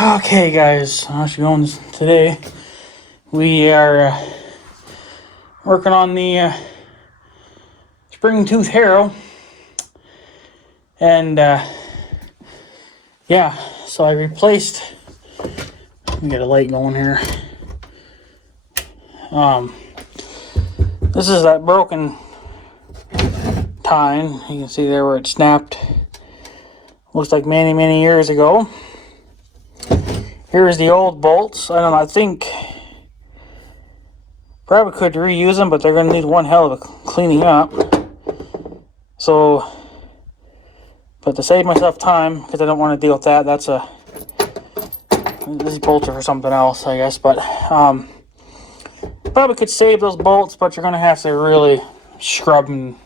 Okay, guys, how's it going today? We are working on the spring tooth harrow, and yeah, so I replaced. Let me get a light going here. This is that broken tine. You can see there where it snapped. Looks like many years ago. Here's the old bolts. I don't know. I think probably could reuse them, but they're going to need one hell of a cleaning up. So, but to save myself time, because I don't want to deal with that, these bolts are for something else, I guess. But probably could save those bolts, but you're going to have to really scrub and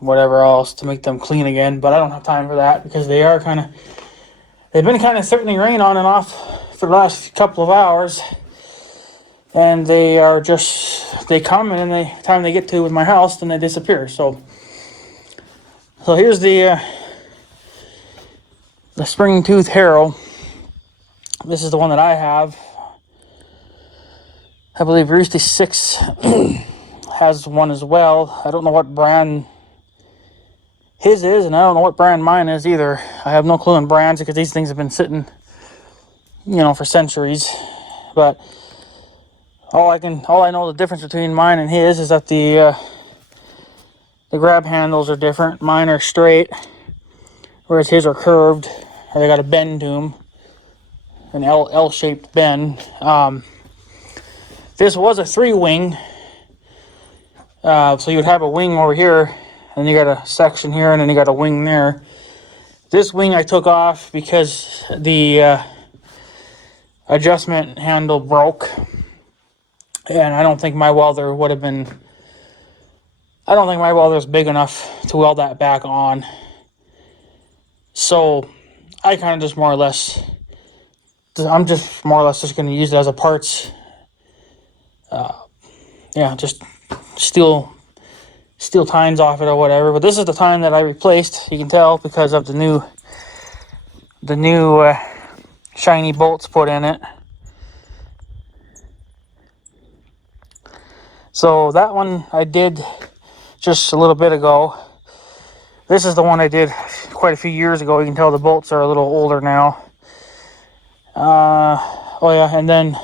whatever else to make them clean again. But I don't have time for that because they've been kind of starting to rain on and off for the last couple of hours. And they come, and the time they get to with my house, then they disappear. So here's the spring tooth harrow. This is the one that I have. I believe Roosty 6 has one as well. I don't know what brand his is, and I don't know what brand mine is either. I have no clue on brands because these things have been sitting, for centuries. But all I know the difference between mine and his is that the grab handles are different. Mine are straight, whereas his are curved. Or they got a bend to them, an L-shaped bend. This was a 3-wing, so you would have a wing over here, and you got a section here, and then you got a wing there. This wing I took off because the adjustment handle broke. And I don't think my welder would have been... I don't think my welder's big enough to weld that back on. So, I kind of just more or less... I'm just more or less just going to use it as a parts... just steal tines off it or whatever. But this is the tine that I replaced. You can tell because of the new shiny bolts put in it. So that one I did just a little bit ago. This is the one I did quite a few years ago. You can tell the bolts are a little older now. And then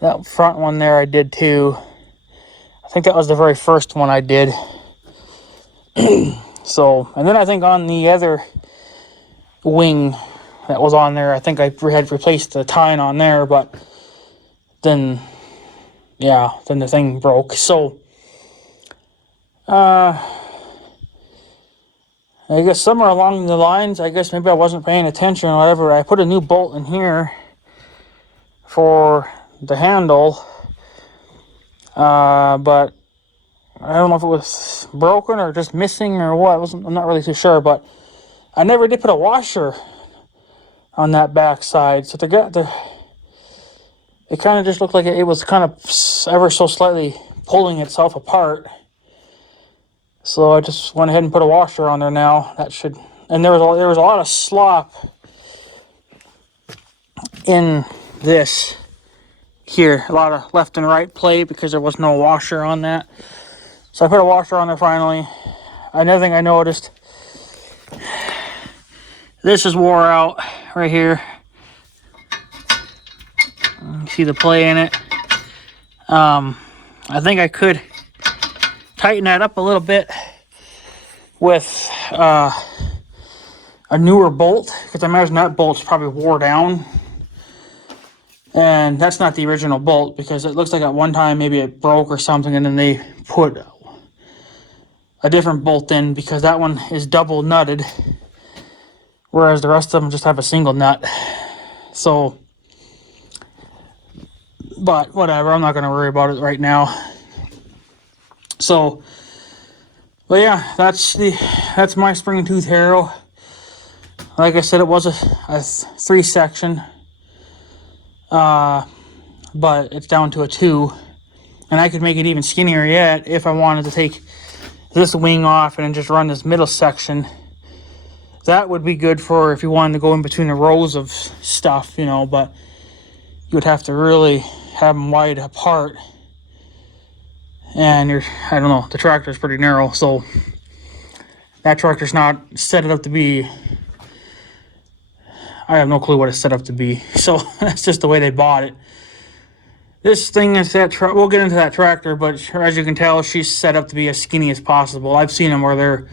that front one there I did too. I think that was the very first one I did. So, and then I think on the other wing that was on there, I think I had replaced the tine on there, but then the thing broke. So, I guess somewhere along the lines, I guess maybe I wasn't paying attention or whatever, I put a new bolt in here for the handle, but I don't know if it was broken or just missing or what. I'm not really too sure, but I never did put a washer on that back side, so it kind of just looked like it was kind of ever so slightly pulling itself apart. So I just went ahead and put a washer on there now. That should... And there was a lot of slop in this here. A lot of left and right play because there was no washer on that. So I put a washer on there finally. Another thing I noticed, this is wore out right here. You see the play in it. I think I could tighten that up a little bit with a newer bolt, because I imagine that bolt's probably wore down. And that's not the original bolt, because it looks like at one time maybe it broke or something, and then they put a different bolt in, because that one is double nutted, whereas the rest of them just have a single nut. So, but whatever, I'm not going to worry about it right now. So, but yeah, that's my spring tooth harrow. Like I said, it was a 3-section, but it's down to a 2, and I could make it even skinnier yet if I wanted to take this wing off and then just run this middle section. that would be good for if you wanted to go in between the rows of stuff, you know, but you would have to really have them wide apart. And I don't know, the tractor's pretty narrow, so that tractor's not set up to be, I have no clue what it's set up to be. So that's just the way they bought it. This thing is we'll get into that tractor, but as you can tell, she's set up to be as skinny as possible. I've seen them where they're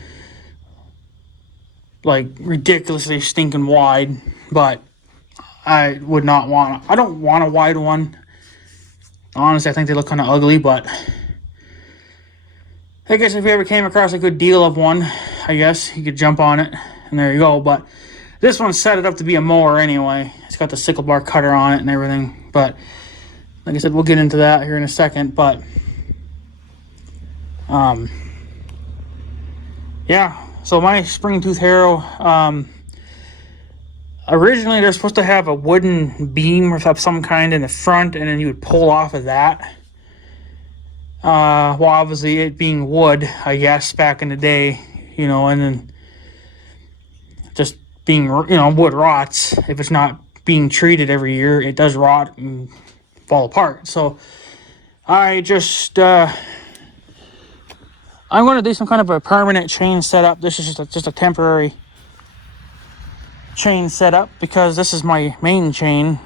like ridiculously stinking wide, but I don't want a wide one. Honestly, I think they look kind of ugly, but I guess if you ever came across a good deal of one, I guess you could jump on it, and there you go. But this one set it up to be a mower anyway. It's got the sickle bar cutter on it and everything, but like I said, we'll get into that here in a second. But yeah, so my spring tooth harrow, originally they're supposed to have a wooden beam of some kind in the front, and then you would pull off of that. Well, obviously it being wood, I guess, back in the day, you know, and then just being, you know, wood rots. If it's not being treated every year, it does rot and fall apart. So I just, I'm going to do some kind of a permanent chain setup. This is just a temporary chain setup because this is my main chain.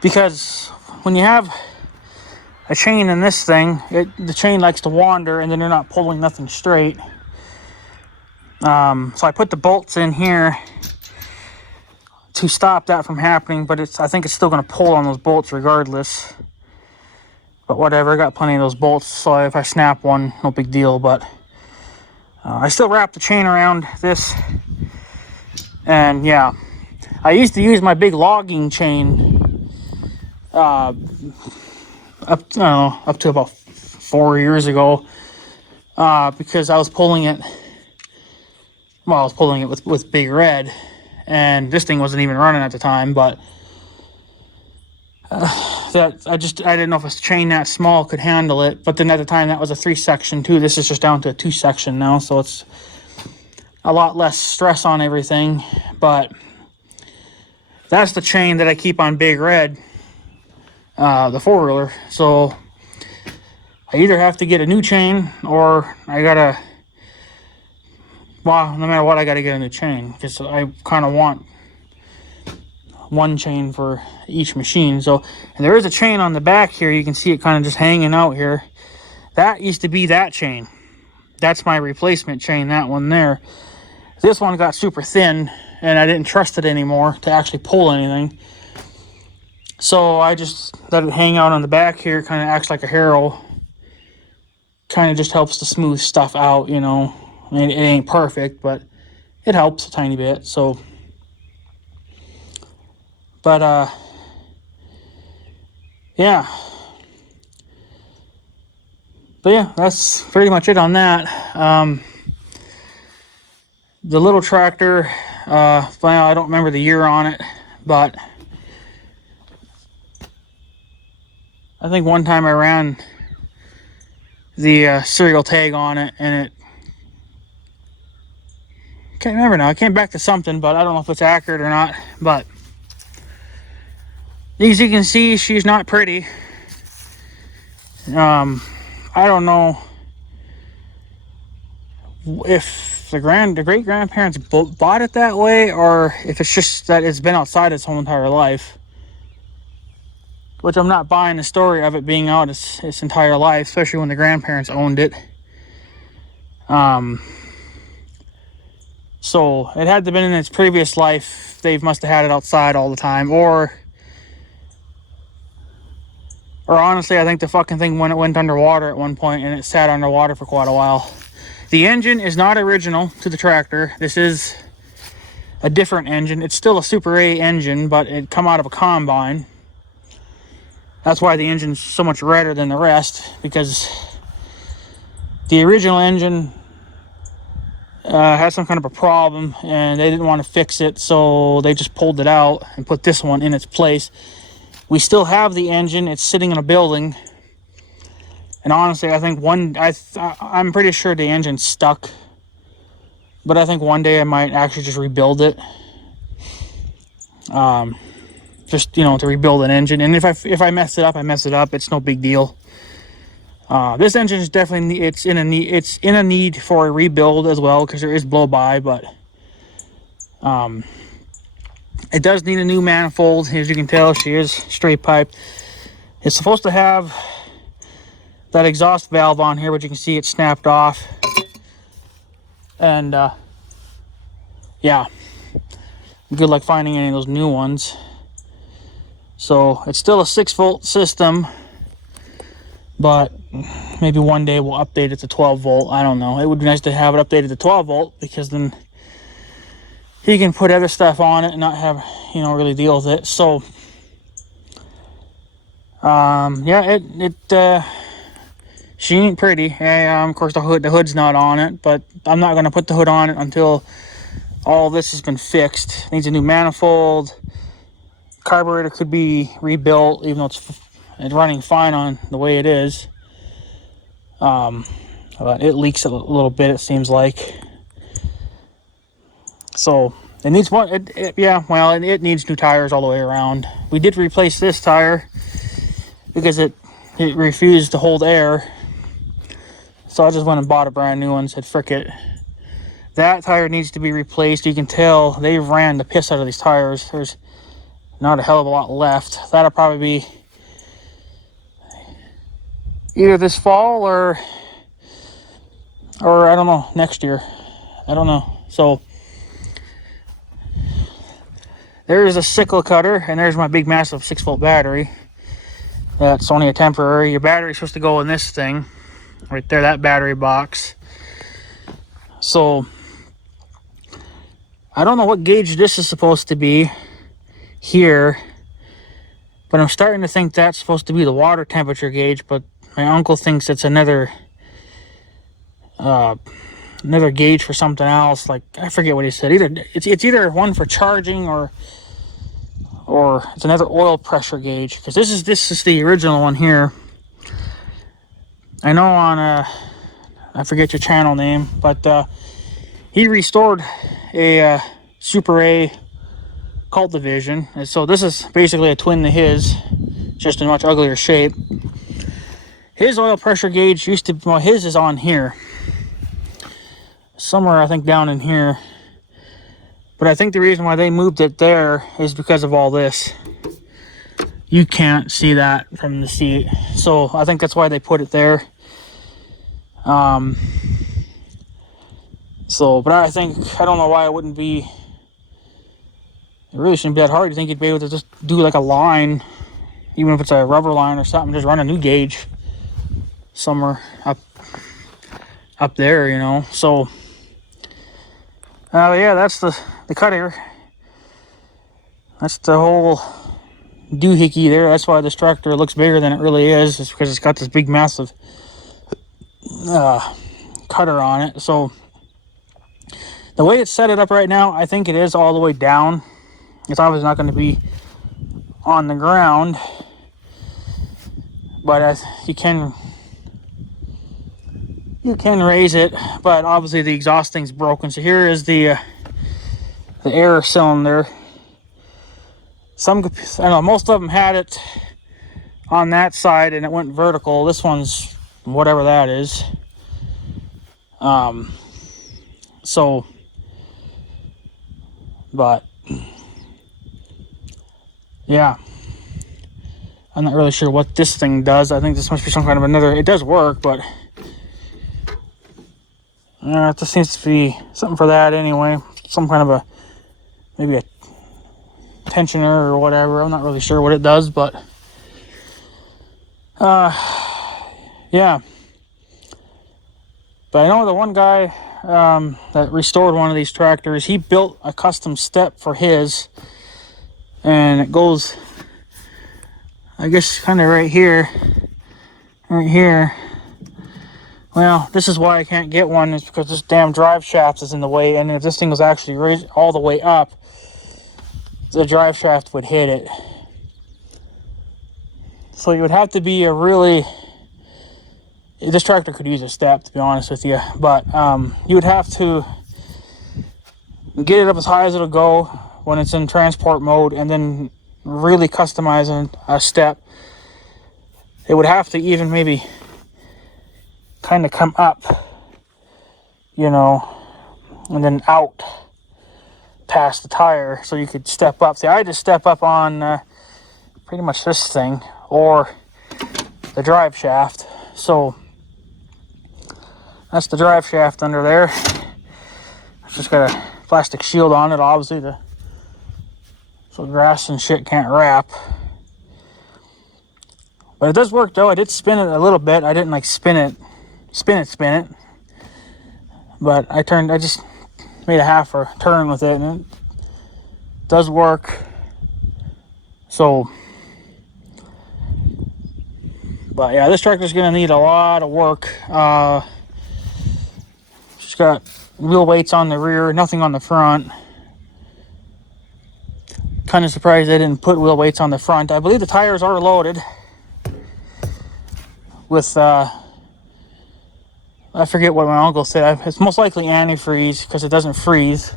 Because when you have a chain in this thing, the chain likes to wander, and then you're not pulling nothing straight. So I put the bolts in here to stop that from happening, but I think it's still going to pull on those bolts regardless. But whatever, I got plenty of those bolts, so if I snap one, no big deal. But I still wrap the chain around this, and yeah, I used to use my big logging chain up to about 4 years ago, because I was pulling it with Big Red, and this thing wasn't even running at the time. But that I didn't know if a chain that small could handle it. But then at the time that was a 3-section too. This is just down to a 2-section now, so it's a lot less stress on everything. But that's the chain that I keep on Big Red, the 4-wheeler. So I either have to get a new chain, or I gotta, well, no matter what, I gotta get a new chain, because I kind of want one chain for each machine. So, and there is a chain on the back here. You can see it kind of just hanging out here. That used to be that chain. That's my replacement chain, that one there. This one got super thin, and I didn't trust it anymore to actually pull anything. So I just let it hang out on the back here, kind of acts like a harrow. Kind of just helps to smooth stuff out, you know. I mean, it ain't perfect, but it helps a tiny bit. So, but yeah. But yeah, that's pretty much it on that. The little tractor, well, I don't remember the year on it, but I think one time I ran the serial tag on it, and it, can't remember now. I came back to something, but I don't know if it's accurate or not. But as you can see, she's not pretty. I don't know if the great grandparents bought it that way, or if it's just that it's been outside its whole entire life. Which I'm not buying the story of it being out its entire life, especially when the grandparents owned it. So it had to have been in its previous life. They must have had it outside all the time, or honestly, I think the fucking thing went underwater at one point, and it sat underwater for quite a while. The engine is not original to the tractor. This is a different engine. It's still a Super A engine, but it come out of a combine. That's why the engine's so much redder than the rest, because the original engine had some kind of a problem, and they didn't want to fix it, so they just pulled it out and put this one in its place. We still have the engine. It's sitting in a building, And honestly, I think I'm pretty sure the engine's stuck. But I think one day I might actually just rebuild it. Just, to rebuild an engine. And if I mess it up, I mess it up. It's no big deal. This engine is definitely, it's in a need for a rebuild as well, because there is blow by, but it does need a new manifold. As you can tell, she is straight pipe. It's supposed to have that exhaust valve on here, but you can see it's snapped off. And yeah, good luck finding any of those new ones. So it's still a 6-volt system, but maybe one day we'll update it to 12 volt. I don't know. It would be nice to have it updated to 12 volt, because then he can put other stuff on it and not have, really deal with it. So yeah, she ain't pretty. Of course, the hood's not on it, but I'm not going to put the hood on it until all this has been fixed. It needs a new manifold. Carburetor could be rebuilt, even though it's running fine on the way it is. But it leaks a little bit, it seems like. So it needs one. It needs new tires all the way around. We did replace this tire because it refused to hold air. So I just went and bought a brand new one. Said, frick it. That tire needs to be replaced. You can tell they ran the piss out of these tires. There's not a hell of a lot left. That'll probably be either this fall or I don't know, next year. I don't know. So there's a sickle cutter, and there's my big massive 6-volt battery. That's only a temporary. Your battery's supposed to go in this thing right there, that battery box. So I don't know what gauge this is supposed to be here, but I'm starting to think that's supposed to be the water temperature gauge, but my uncle thinks it's another gauge for something else. Like, I forget what he said. It's either one for charging or it's another oil pressure gauge, because this is the original one here. I know on I forget your channel name, but he restored a Super A Cultivision, and so this is basically a twin to his, just in much uglier shape. His oil pressure gauge his is on here somewhere, I think down in here, but I think the reason why they moved it there is because of all this. You can't see that from the seat, so I think that's why they put it there. But I don't know why it wouldn't be. It really shouldn't be that hard. You think you'd be able to just do like a line, even if it's a rubber line or something, just run a new gauge somewhere up there, So yeah, that's the cutter. That's the whole doohickey there. That's why this tractor looks bigger than it really is. It's because it's got this big massive cutter on it. So the way it's set it up right now, I think it is all the way down. It's obviously not going to be on the ground, but you can raise it. But obviously the exhaust thing's broken. So here is the air cylinder. I know most of them had it on that side and it went vertical. This one's whatever that is. But yeah, I'm not really sure what this thing does. I think this must be some kind of it does work, but it just seems to be something for that anyway. Some kind of maybe a tensioner or whatever. I'm not really sure what it does, but yeah. But I know the one guy that restored one of these tractors, he built a custom step for his, and it goes, I guess, kind of right here. Well, this is why I can't get one, is because this damn drive shaft is in the way, and if this thing was actually all the way up, the drive shaft would hit it. So you would have to be a really this tractor could use a step, to be honest with you, but you would have to get it up as high as it'll go when it's in transport mode, and then really customizing a step. It would have to even maybe kind of come up, you know, and then out past the tire, so you could step up. See, I just step up on pretty much this thing or the drive shaft. So that's the drive shaft under there. It's just got a plastic shield on it, obviously, so grass and shit can't wrap. But it does work though. I did spin it a little bit. I didn't like spin it. But I just made a half a turn with it, and it does work. So, but yeah, this tractor's gonna need a lot of work. She's got wheel weights on the rear, nothing on the front. Kind of surprised they didn't put wheel weights on the front. I believe the tires are loaded with I forget what my uncle said. It's most likely antifreeze because it doesn't freeze.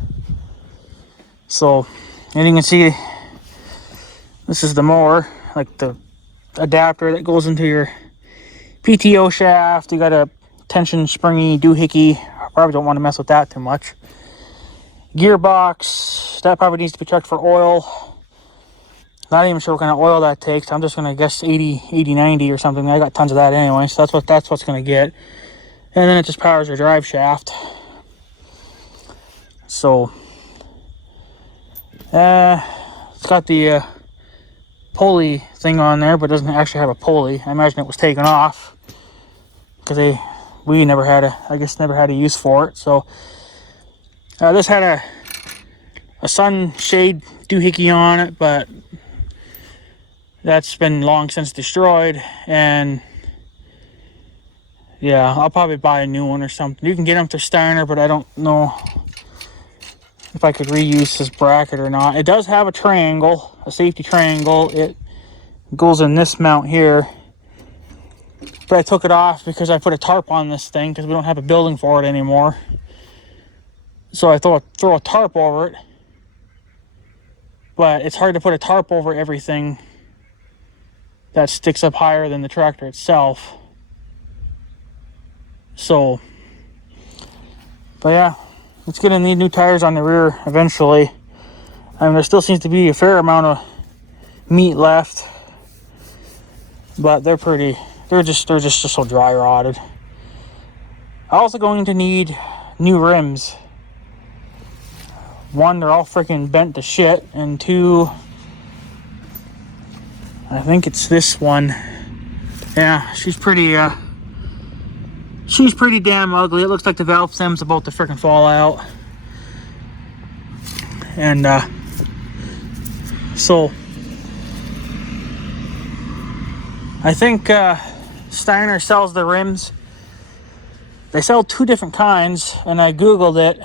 So, and you can see this is the mower, like the adapter that goes into your PTO shaft. You got a tension springy doohickey. I probably don't want to mess with that too much. Gearbox, that probably needs to be checked for oil. Not even sure what kind of oil that takes. I'm just going to guess 90 or something. I got tons of that anyway, so that's what's going to get. And then it just powers your drive shaft. So, it's got the pulley thing on there, but it doesn't actually have a pulley. I imagine it was taken off because we never had a use for it. So, this had a sunshade doohickey on it, but that's been long since destroyed, and yeah, I'll probably buy a new one or something. You can get them to Steiner, but I don't know if I could reuse this bracket or not. It does have a triangle, a safety triangle. It goes in this mount here, but I took it off because I put a tarp on this thing because we don't have a building for it anymore. So I throw a tarp over it, but it's hard to put a tarp over everything that sticks up higher than the tractor itself. So, but yeah, it's gonna need new tires on the rear eventually. I mean, there still seems to be a fair amount of meat left, but they're just so dry rotted. I'm also going to need new rims. One, they're all freaking bent to shit, and two, I think it's this one. Yeah, she's pretty damn ugly. It looks like the valve stem's about to freaking fall out. And so I think Steiner sells the rims. They sell two different kinds, and I googled it.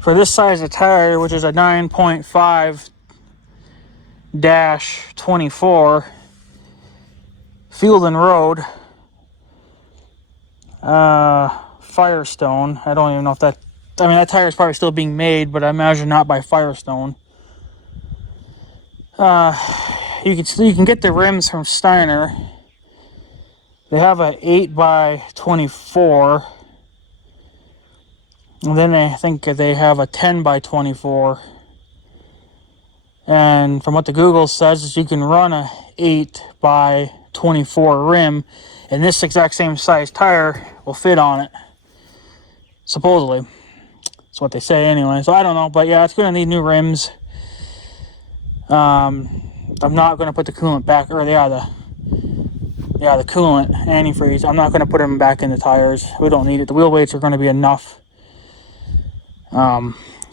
For this size of tire, which is a 9.5-24 Field and Road Firestone. I don't even know if that tire is probably still being made, but I imagine not by Firestone. You can get the rims from Steiner. They have a 8x24, and then I think they have a 10x24. And from what the Google says, is you can run a 8x24 rim, and this exact same size tire will fit on it. Supposedly, that's what they say anyway. So I don't know, but yeah, it's gonna need new rims. I'm not gonna put the coolant back, or the coolant antifreeze. I'm not gonna put them back in the tires. We don't need it. The wheel weights are gonna be enough.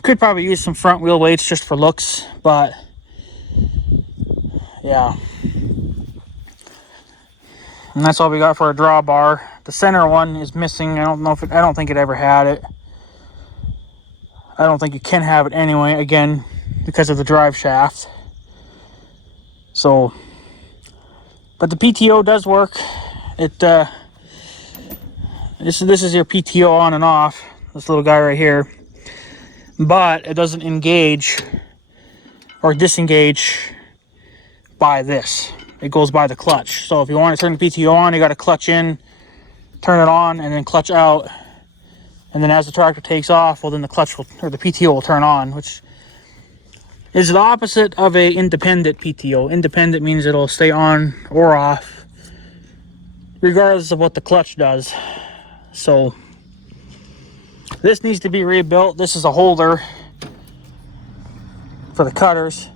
Could probably use some front wheel weights just for looks, but yeah. And that's all we got for a drawbar. The center one is missing. I don't think it ever had it. I don't think you can have it anyway, again, because of the drive shaft. So, but the PTO does work. It This is your PTO on and off. This little guy right here. But it doesn't engage or disengage by this. It goes by the clutch. So if you want to turn the PTO on, you got to clutch in, turn it on, and then clutch out. And then as the tractor takes off, well, then the clutch will, or the PTO will turn on, which is the opposite of a independent PTO. Independent means it'll stay on or off, regardless of what the clutch does. So this needs to be rebuilt. This is a holder for the cutters.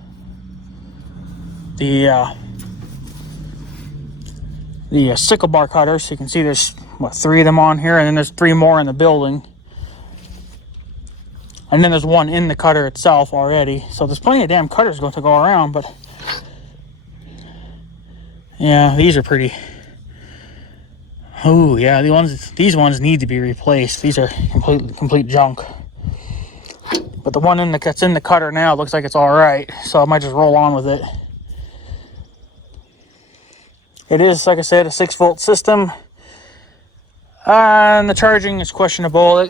The sickle bar cutters. You can see there's, what, 3 of them on here, and then there's 3 more in the building. And then there's one in the cutter itself already. So there's plenty of damn cutters going to go around, but yeah, these are pretty. Oh yeah, these ones need to be replaced. These are complete junk. But the one that's in the cutter now looks like it's all right, so I might just roll on with it. It is, like I said, a 6-volt system, and the charging is questionable.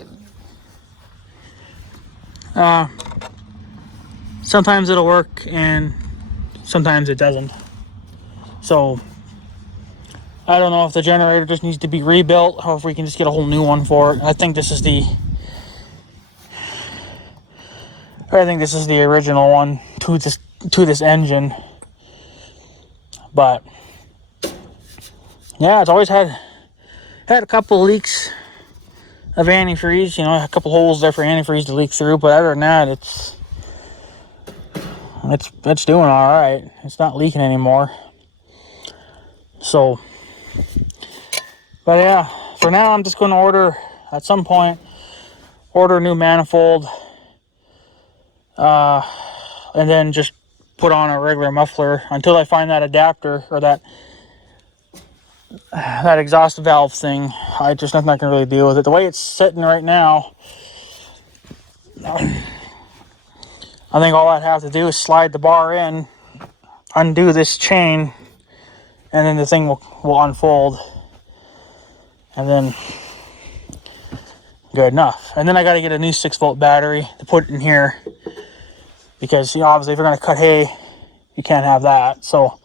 Sometimes it'll work and sometimes it doesn't. So I don't know if the generator just needs to be rebuilt or if we can just get a whole new one for it. I think this is the original one to this engine. But yeah, it's always had a couple leaks of antifreeze, you know, a couple holes there for antifreeze to leak through, but other than that, it's doing all right. It's not leaking anymore. So, but yeah, for now I'm just going to order at some point a new manifold, and then just put on a regular muffler until I find that adapter or that exhaust valve thing. There's nothing I can really deal with it. The way it's sitting right now, I think all I'd have to do is slide the bar in, undo this chain, and then the thing will unfold. And then good enough. And then I got to get a new 6-volt battery to put in here, because, you know, obviously if you're going to cut hay, you can't have that. So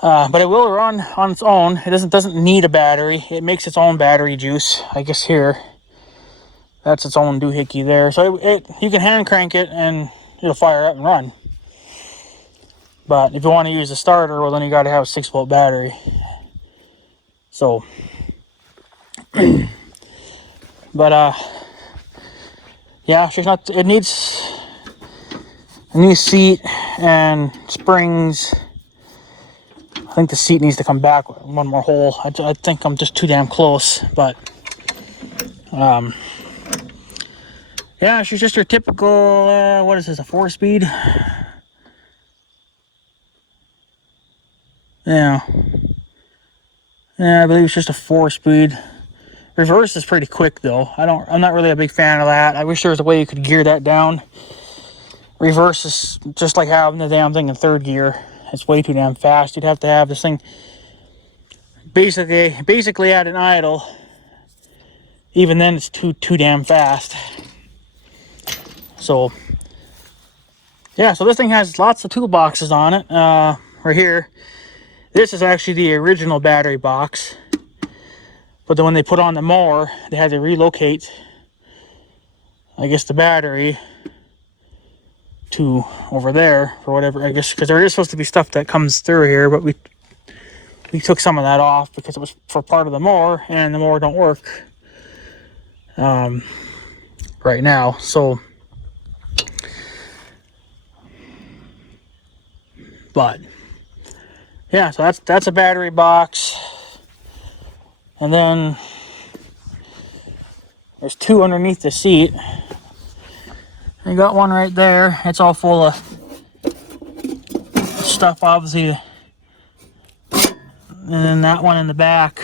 but it will run on its own. It doesn't need a battery. It makes its own battery juice. I guess here, that's its own doohickey there. So you can hand crank it and it'll fire up and run. But if you want to use a starter, well, then you got to have a 6-volt battery. So, but yeah, it needs a new seat and springs. I think the seat needs to come back one more hole. I think I'm just too damn close, but yeah, she's just your typical, what is this, a 4-speed? Yeah, I believe it's just a 4-speed. Reverse is pretty quick though. I'm not really a big fan of that. I wish there was a way you could gear that down. Reverse is just like having the damn thing in 3rd gear. It's way too damn fast. You'd have to have this thing basically at an idle. Even then, it's too damn fast. So yeah, so this thing has lots of toolboxes on it. Right here, this is actually the original battery box. But then when they put on the mower, they had to relocate, I guess, the battery to over there for whatever, I guess, because there is supposed to be stuff that comes through here, but we took some of that off because it was for part of the mower, and the mower don't work right now. So, but yeah, so that's a battery box, and then there's 2 underneath the seat. You got one right there. It's all full of stuff, obviously. And then that one in the back.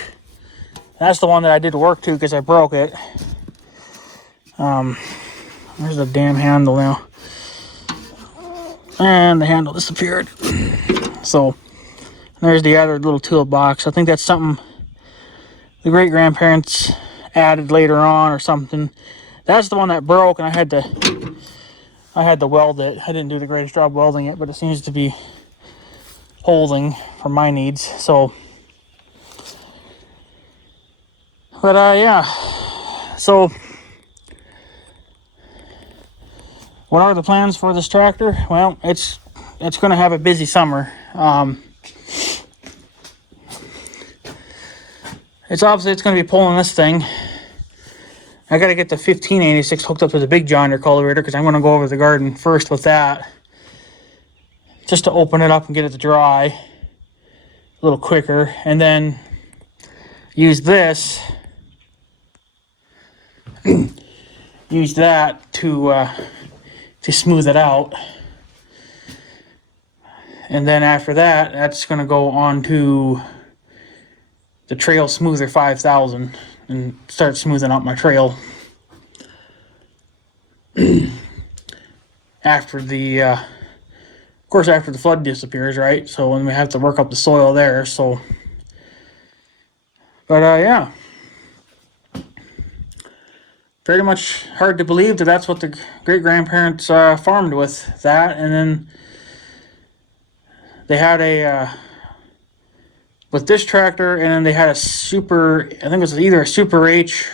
That's the one that I did work to because I broke it. There's the damn handle now. And the handle disappeared. So, there's the other little toolbox. I think that's something the great-grandparents added later on or something. That's the one that broke, and I had to weld it. I didn't do the greatest job welding it, but it seems to be holding for my needs. So, but yeah. So, what are the plans for this tractor? Well, it's going to have a busy summer. It's going to be pulling this thing. I got to get the 1586 hooked up to the big John Deere cultivator because I'm going to go over the garden first with that, just to open it up and get it to dry a little quicker, and then use this, use that to smooth it out. And then after that, that's going to go on to the Trail Smoother 5000 and start smoothing out my trail. After the, of course, after the flood disappears, right? So when we have to work up the soil there, so. But yeah. Pretty much hard to believe that that's what the great-grandparents farmed with, that, and then they had a, with this tractor, and then they had a Super, I think it was either a Super H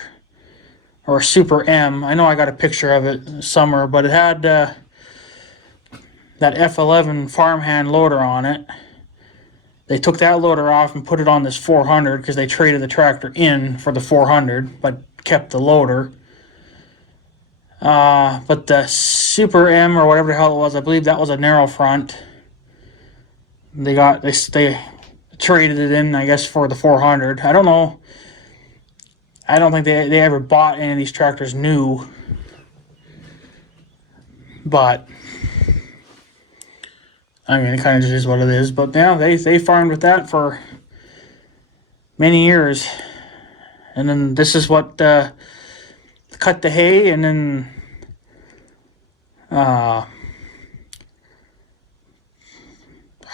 or a Super M. I know I got a picture of it somewhere, but it had that F11 farmhand loader on it. They took that loader off and put it on this 400 because they traded the tractor in for the 400, but kept the loader. But the Super M or whatever the hell it was, I believe that was a narrow front. They traded it in, I guess, for the 400. I don't know. I don't think they ever bought any of these tractors new. But I mean, it kind of just is what it is. But yeah, they farmed with that for many years. And then this is what cut the hay, and then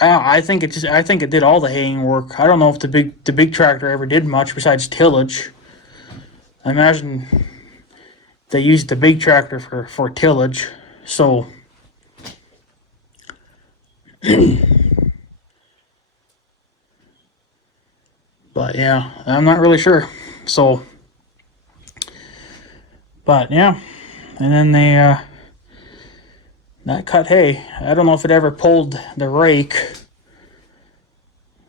I think it did all the haying work. I don't know if the big tractor ever did much besides tillage. I imagine they used the big tractor for tillage. So but yeah, I'm not really sure. So but yeah, and then they that cut hay. I don't know if it ever pulled the rake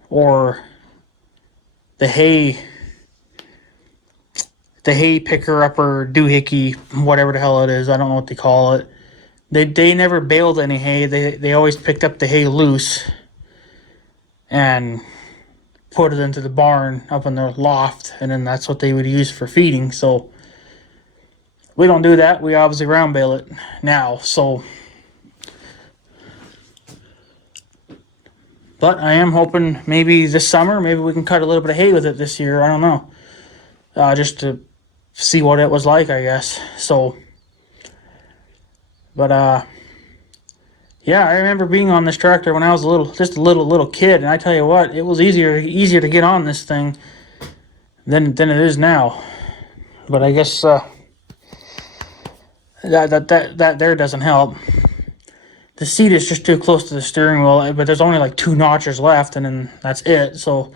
or the hay picker up or doohickey, whatever the hell it is. I don't know what they call it. They never baled any hay. They always picked up the hay loose and put it into the barn up in their loft, and then that's what they would use for feeding. So we don't do that. We obviously round bale it now. So, but I am hoping maybe this summer, maybe we can cut a little bit of hay with it this year. I don't know. Just to see what it was like, I guess. So, but yeah, I remember being on this tractor when I was just a little kid, and I tell you what, it was easier to get on this thing than it is now. But I guess that there doesn't help. The seat is just too close to the steering wheel, but there's only like 2 notches left, and then that's it. So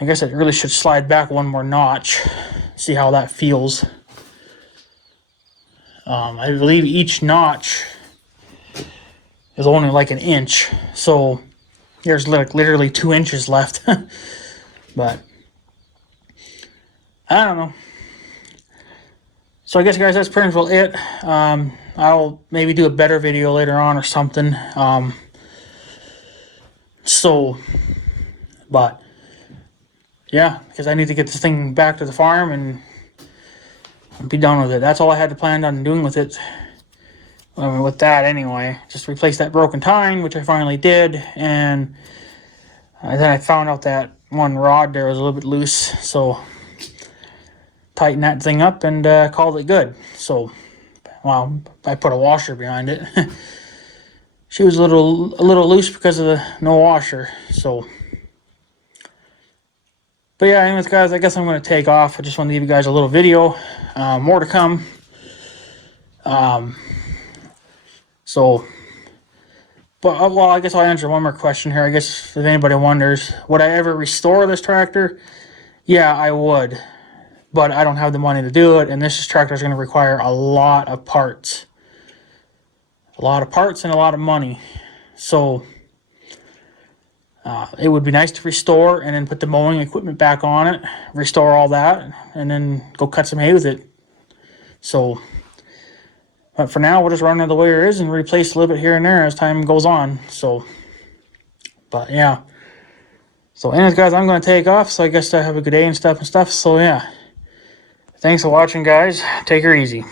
I guess it really should slide back one more notch, see how that feels. I believe each notch is only like an inch, so there's like literally 2 inches left. But I don't know. So I guess, guys, that's pretty much it. I'll maybe do a better video later on or something. But yeah, because I need to get this thing back to the farm and be done with it. That's all I had planned on doing with it. With that anyway, just replace that broken tine, which I finally did, and then I found out that one rod there was a little bit loose, so tighten that thing up and called it good. So, well, I put a washer behind it. She was a little loose because of the no washer. So, But yeah, anyways, guys, I guess I'm going to take off. I just want to give you guys a little video. More to come. So, but well, I guess I'll answer one more question here. I guess if anybody wonders, would I ever restore this tractor? Yeah, I would. But I don't have the money to do it, and this tractor is going to require a lot of parts. A lot of parts and a lot of money. So, it would be nice to restore and then put the mowing equipment back on it, restore all that, and then go cut some hay with it. So, but for now, we'll just run it the way it is and replace a little bit here and there as time goes on. So, but yeah. So anyways, guys, I'm going to take off. So I guess I have a good day and stuff. So yeah. Thanks for watching, guys. Take her easy.